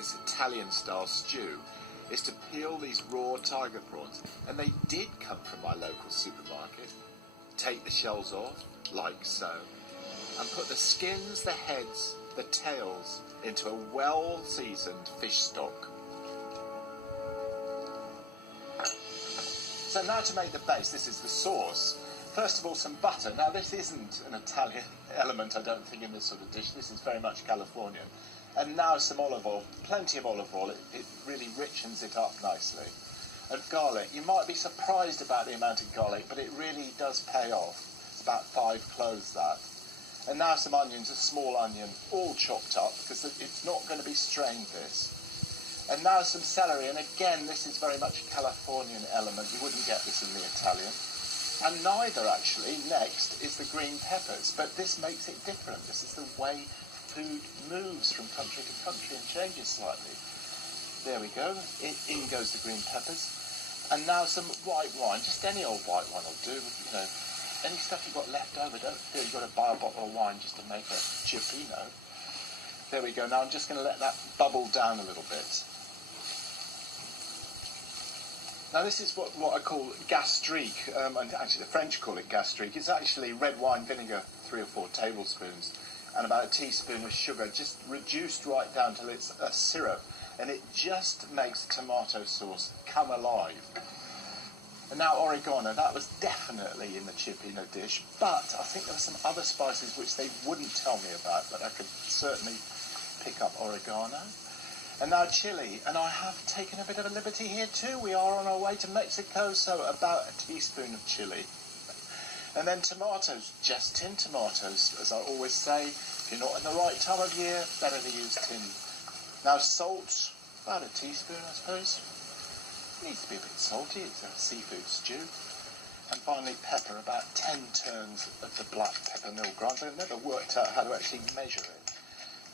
this Italian-style stew is to peel these raw tiger prawns, and they did come from my local supermarket. Take the shells off, like so, and put the skins, the heads, the tails into a well-seasoned fish stock. So now to make the base, this is the sauce. First of all, some butter. Now, this isn't an Italian element, I don't think, in this sort of dish. This is very much Californian. And now some olive oil, plenty of olive oil. It really richens it up nicely. And garlic. You might be surprised about the amount of garlic, but it really does pay off. It's about 5 cloves, that. And now some onions, a small onion, all chopped up, because it's not going to be strained, this. And now some celery, and again, this is very much a Californian element. You wouldn't get this in the Italian. And neither, actually, next, is the green peppers. But this makes it different. This is the way food moves from country to country and changes slightly. There we go. In goes the green peppers. And now some white wine. Just any old white wine will do. You know, any stuff you've got left over, don't feel you've got to buy a bottle of wine just to make a cioppino. There we go. Now I'm just going to let that bubble down a little bit. Now this is what I call gastrique, and actually the French call it gastrique. It's actually red wine vinegar, 3 or 4 tablespoons, and about a teaspoon of sugar, just reduced right down till it's a syrup, and it just makes the tomato sauce come alive. And now oregano, that was definitely in the cioppino dish, but I think there were some other spices which they wouldn't tell me about, but I could certainly pick up oregano. And now chili, and I have taken a bit of a liberty here too. We are on our way to Mexico, so about a teaspoon of chili. And then tomatoes, just tin tomatoes, as I always say. If you're not in the right time of year, better to use tin. Now salt, about a teaspoon, I suppose. It needs to be a bit salty, it's a seafood stew. And finally pepper, about 10 turns of the black pepper mill grind. I've never worked out how to actually measure it.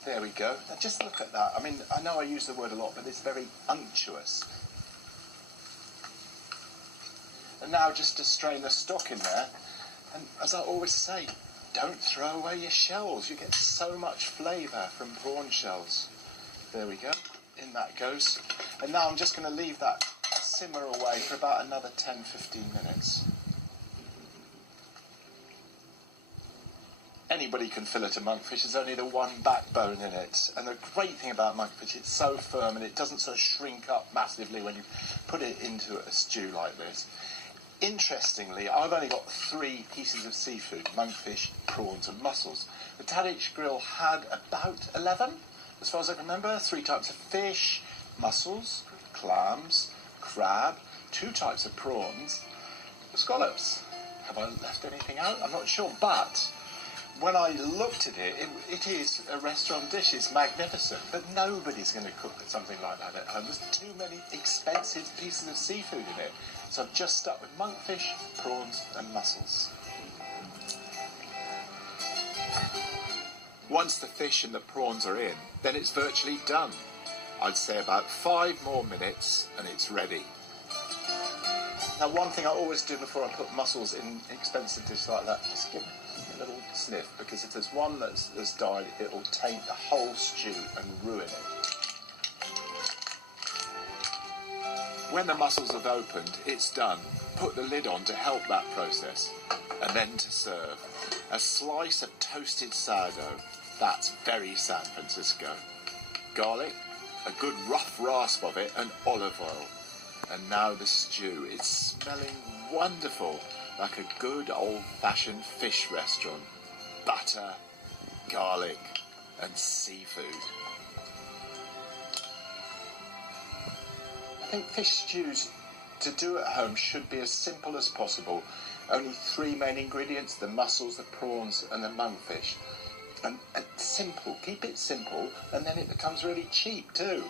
There we go. Now just look at that. I mean, I know I use the word a lot, but it's very unctuous. And now just to strain the stock in there. And as I always say, don't throw away your shells. You get so much flavour from prawn shells. There we go. In that goes. And now I'm just going to leave that simmer away for about another 10-15 minutes. Anybody can fillet a monkfish. There's only the one backbone in it. And the great thing about monkfish, it's so firm and it doesn't sort of shrink up massively when you put it into a stew like this. Interestingly, I've only got 3 pieces of seafood: monkfish, prawns and mussels. The Tadich Grill had about 11, as far as I can remember. 3 types of fish, mussels, clams, crab, 2 types of prawns, scallops. Have I left anything out? I'm not sure, but when I looked at it, it is a restaurant dish. It's magnificent, but nobody's going to cook something like that at home. There's too many expensive pieces of seafood in it. So I've just stuck with monkfish, prawns and mussels. Once the fish and the prawns are in, then it's virtually done. I'd say about 5 more minutes and it's ready. Now, one thing I always do before I put mussels in expensive dishes like that, just give a little sniff, because if there's one that's died, it'll taint the whole stew and ruin it. When the mussels have opened, it's done. Put the lid on to help that process, and then to serve. A slice of toasted sourdough, that's very San Francisco. Garlic, a good rough rasp of it, and olive oil. And now the stew. It's smelling wonderful, like a good old-fashioned fish restaurant. Butter, garlic, and seafood. I think fish stews to do at home should be as simple as possible. Only 3 main ingredients: the mussels, the prawns, and the monkfish. And simple. Keep it simple, and then it becomes really cheap too.